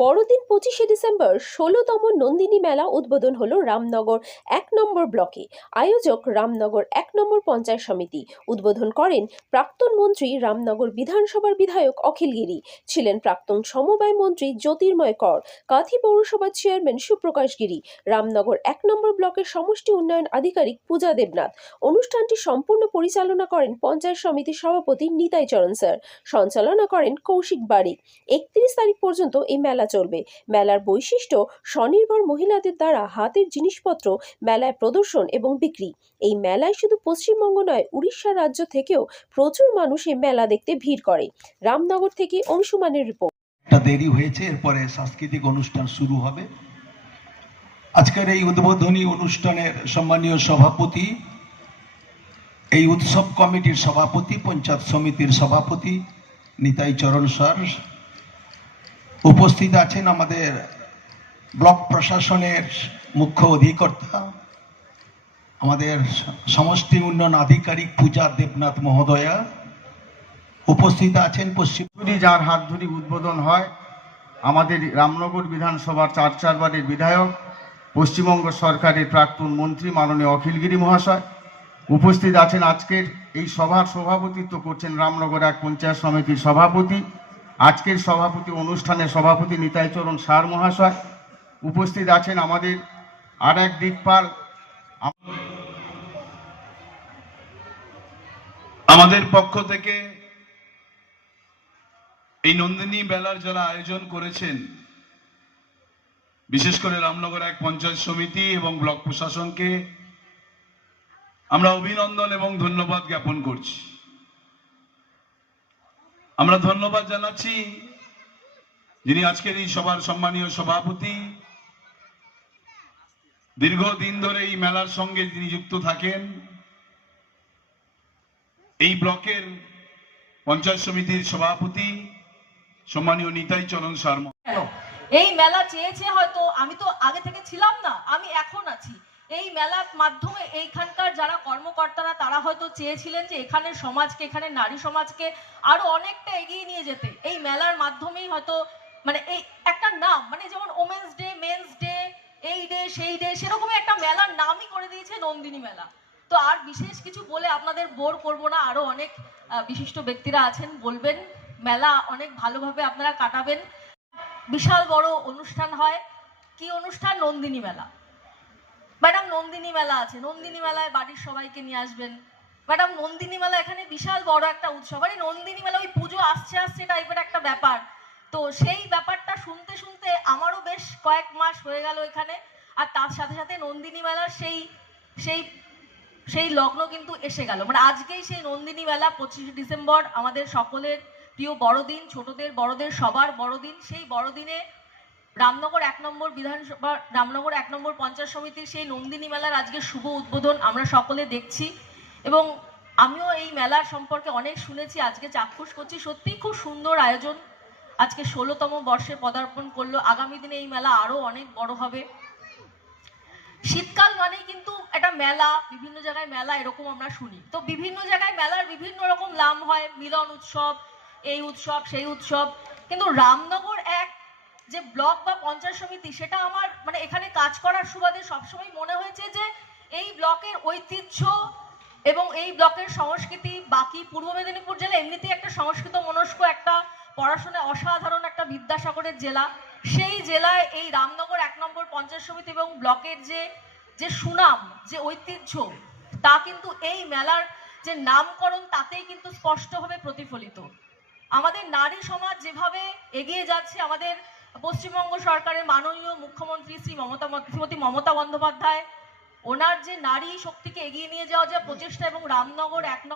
বড়দিন পঁচিশে ডিসেম্বর, ষোলোতম নন্দিনী মেলা উদ্বোধন হলো রামনগর এক নম্বর ব্লকে। আয়োজক রামনগর এক নম্বর পঞ্চায়েত সমিতি। উদ্বোধন করেন প্রাক্তন মন্ত্রী রামনগর বিধানসভার বিধায়ক অখিল গিরি। ছিলেন প্রাক্তন সমবায় মন্ত্রী জ্যোতির্ময় কর। কাঁথি পৌরসভার চেয়ারম্যান সুপ্রকাশ গিরি। রামনগর এক নম্বর ব্লকের সমষ্টি উন্নয়ন আধিকারিক পূজা দেবনাথ। অনুষ্ঠানটি সম্পূর্ণ পরিচালনা করেন পঞ্চায়েত সমিতির সভাপতি নিতাই চরণ স্যার। সঞ্চালনা করেন কৌশিক বারিক। একত্রিশ তারিখ পর্যন্ত এই মেলা চলবে। মেলার বৈশিষ্ট্য, স্বনির্ভর মহিলাদের দ্বারা হাতের জিনিসপত্র, মেলায় প্রদর্শন এবং বিক্রি। এই মেলায় শুধু পশ্চিমবঙ্গ নয় উড়িষ্যা রাজ্য থেকেও প্রচুর মানুষ এই মেলা দেখতে ভিড় করে। রামনগর থেকে অংশুমানের রিপোর্ট। দেরি হয়েছে, এরপরে সাংস্কৃতিক অনুষ্ঠান শুরু হবে। আজকের এই উদ্বোধনী অনুষ্ঠানের সম্মানীয় সভাপতি, এই উৎসব কমিটির সভাপতি, পঞ্চায়েত সমিতির সভাপতি নিতাই চরণ স্যার উপস্থিত আছেন আমাদের ব্লক প্রশাসনের মুখ্য অধিকর্তা, আমাদের সমষ্টি উন্নয়ন আধিকারিক পূজা দেবনাথ মহোদয়া, উপস্থিত আছেন পশ্চিম যার হাত ধরে উদ্বোধন হয়, আমাদের রামনগর বিধানসভার চার চারবারের বিধায়ক, পশ্চিমবঙ্গ সরকারের প্রাক্তন মন্ত্রী মাননীয় অখিলগিরি মহাশয়। উপস্থিত আছেন আজকের এই সভার সভাপতিত্ব করছেন রামনগর এক পঞ্চায়েত সমিতির সভাপতি আজকের সভাপতি অনুষ্ঠানে সভাপতি নিতাইচরণ সার মহাশয় উপস্থিত আছেন আমাদের আর এক দিকপাল। আমাদের পক্ষ থেকে এই নন্দিনী মেলার যারা আয়োজন করেছেন, বিশেষ করে রামনগর এক পঞ্চায়েত সমিতি এবং ব্লক প্রশাসনকে, আমরা অভিনন্দন এবং ধন্যবাদ জ্ঞাপন করছি। আমরা ধন্যবাদ জানাচ্ছি যিনি আজকের এই সভার সম্মানীয় সভাপতি। দীর্ঘদিন ধরে এই মেলার সঙ্গে তিনি যুক্ত থাকেন, এই ব্লকের পঞ্চায়েত সমিতির সভাপতি সম্মানীয় নিতাই চরণ শর্মা এই মেলা চেয়েছে হয়তো, আমি তো আগে থেকে ছিলাম না, আমি এখন আছি। এই মেলার মাধ্যমে এইখানকার যারা কর্মকর্তারা, তারা হয়তো চেয়েছিলেন যে এখানের সমাজকে এখানে নারী সমাজকে আরও অনেকটা এগিয়ে নিয়ে যেতে। এই মেলার মাধ্যমেই হয়তো মানে এই একটা নাম মানে যেমন ওমেন্স ডে মেন্স ডে এই ডে সেই ডে সেরকমই একটা মেলার নামই করে দিয়েছে নন্দিনী মেলা। তো আর বিশেষ কিছু বলে আপনাদের বোর করব না, আরও অনেক বিশিষ্ট ব্যক্তিরা আছেন, বলবেন। মেলা অনেক ভালোভাবে আপনারা কাটাবেন। বিশাল বড় অনুষ্ঠান হয়। কি অনুষ্ঠান? নন্দিনী মেলা। ম্যাডাম নন্দিনী মেলা আছে। নন্দিনী মেলায় বাড়ির সবাইকে নিয়ে আসবেন। ম্যাডাম নন্দিনী মেলা এখানে বিশাল বড় একটা উৎসব। আরে নন্দিনী মেলা ওই পুজো আসছে আসছে টাইপের একটা ব্যাপার। তো সেই ব্যাপারটা শুনতে শুনতে আমারও বেশ কয়েক মাস হয়ে গেল এখানে। আর তার সাথে সাথে নন্দিনী মেলার সেই সেই সেই লগ্ন কিন্তু এসে গেল। মানে আজকেই সেই নন্দিনী মেলা পঁচিশে ডিসেম্বর, আমাদের সকলের প্রিয় বড়দিন, ছোটদের বড়দের সবার বড়দিন, সেই বড়দিনে রামনগর এক নম্বর বিধানসভা, রামনগর এক নম্বর পঞ্চায়েত সমিতির সেই নন্দিনী মেলার আজকে শুভ উদ্বোধন আমরা সকলে দেখছি। এবং আমিও এই মেলার সম্পর্কে অনেক শুনেছি, আজকে চাক্ষুষ করছি। সত্যিই খুব সুন্দর আয়োজন। আজকে ষোলোতম বর্ষে পদার্পণ করল। আগামী দিনে এই মেলা আরও অনেক বড় হবে। শীতকাল মানেই কিন্তু একটা মেলা, বিভিন্ন জায়গায় মেলা এরকম আমরা শুনি। তো বিভিন্ন জায়গায় মেলার বিভিন্ন রকম নাম হয়, মিলন উৎসব, এই উৎসব, সেই উৎসব। কিন্তু রামনগর যে ব্লক বা পঞ্চায়েত সমিতি, সেটা আমার মানে এখানে কাজ করার সুবাদে সবসময় মনে হয়েছে যে এই ব্লকের ঐতিহ্য এবং এই ব্লকের সংস্কৃতি, বাকি পূর্ব মেদিনীপুর জেলা এমনিতেই একটা সংস্কৃত মনস্ক, একটা পড়াশোনায় অসাধারণ একটা বিদ্যাসাগরের জেলা। সেই জেলায় এই রামনগর এক নম্বর পঞ্চায়েত সমিতি এবং ব্লকের যে যে সুনাম, যে ঐতিহ্য, তা কিন্তু এই মেলার যে নামকরণ, তাতেই কিন্তু স্পষ্টভাবে প্রতিফলিত। আমাদের নারী সমাজ যেভাবে এগিয়ে যাচ্ছে, আমাদের পশ্চিমবঙ্গ সরকারের মাননীয় মুখ্যমন্ত্রী শ্রী মমতা শ্রীমতী মমতা বন্দ্যোপাধ্যায়, ওনার যে নারী শক্তিকে এগিয়ে নিয়ে যাওয়া যে প্রচেষ্টা এবং রামনগর এক